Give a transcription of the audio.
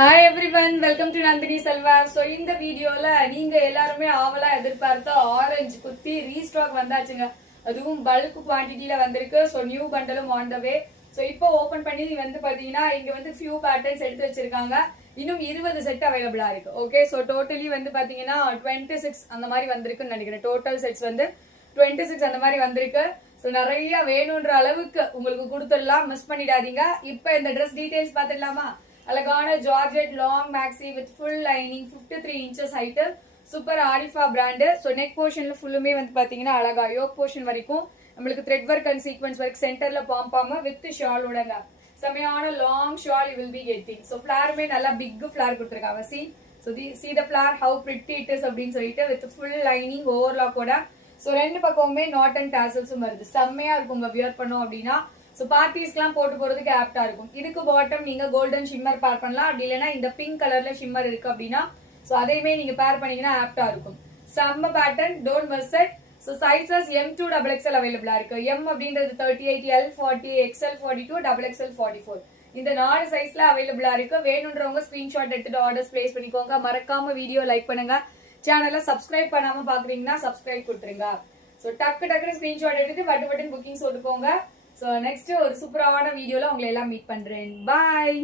Hi everyone, welcome to Nandini Selva. So இந்த வீடியோல நீங்க எல்லாருமே ஆவலா எதிர்பார்த்த ஆரஞ்சு குத்தி ரீஸ்டாக் வந்தாச்சுங்க. அதுவும் பல்க் குவாண்டிட்டில வந்திருக்கு. So நியூ பண்டலும் ஆன் த வே. So இப்போ ஓபன் பண்ணி வந்து பாத்தீங்கன்னா இங்க வந்து few patterns எடுத்து வச்சிருக்காங்க. இன்னும் 20 செட் அவைலபிளா இருக்கு. ஓகே, so டோட்டலி வந்து பாத்தீங்கன்னா 26 அந்த மாதிரி வந்திருக்குன்னு நினைக்கிறேன். டோட்டல் செட்ஸ் வந்து 26 அந்த மாதிரி வந்திருக்கு. ஸோ நிறைய வேணுன்ற அளவுக்கு உங்களுக்கு கொடுத்துடலாம், மிஸ் பண்ணிடாதீங்க. இப்போ இந்த ட்ரெஸ் டீடைல்ஸ் பார்த்துடலாமா? அழகான georgette long maxi with full lining 53 inches height, super Arifa brand. So neck போர்ஷன்ல ஃபுல்லுமே வந்து பாத்தீங்கன்னா அழகா யோக் போர்ஷன் வரைக்கும் நம்மளுக்கு thread work and sequence work, சென்டர்ல பாம்பாம வித் ஷாலோடங்க செமையான long shawl you will be getting. So ஃபிளாருமே நல்லா பிக் ஃபிளார் கொடுத்துருக்காங்க. See the flare how pretty it is அப்படின்னு சொல்லிட்டு வித் ஃபுல் லைனிங் ஓவர்லாக்கோட. ஸோ ரெண்டு பக்கமுமே நாட் அண்ட் டாசல்ஸும் வருது. செம்மையா இருக்கும் வியர் பண்ணோம் அப்படின்னா. ஸோ பார்ட்டிஸ்க்குலாம் போட்டு போறதுக்கு ஆப்டா இருக்கும். இதுக்கு பாட்டம் நீங்க கோல்டன் ஷிம்மர் பேர் பண்ணலாம். அப்படி இல்லைன்னா இந்த பிங்க் கலர்ல ஷிம்மர் இருக்கு அப்படின்னா ஸோ அதையுமே நீங்க பேர் பண்ணீங்கன்னா ஆப்டா இருக்கும். செம்ம pattern, don't miss it. So sizes M2 XXL அவைலபிளா இருக்கு. M அப்படின்றது 38, L 40, XL 42, XXL 44. இந்த 4 சைஸ்ல அவைலபிளா இருக்கு. வேணுன்றவங்க ஸ்கிரீன்ஷாட் எடுத்துட்டு ஆர்டர்ஸ் பிளேஸ் பண்ணிக்கோங்க. மறக்காம வீடியோ லைக் பண்ணுங்க. சேனலை சப்ஸ்கிரைப் பண்ணாம பாக்குறீங்கன்னா சப்ஸ்கிரைப் கொடுத்துருங்க. ஸோ டக்கு ஸ்கிரீன்ஷாட் எடுத்து பட்டு புக்கிங்ஸ் போட்டுக்கோங்க. ஸோ நெக்ஸ்ட் ஒரு சூப்பரான வீடியோல உங்களை எல்லாம் மீட் பண்றேன். பாய்.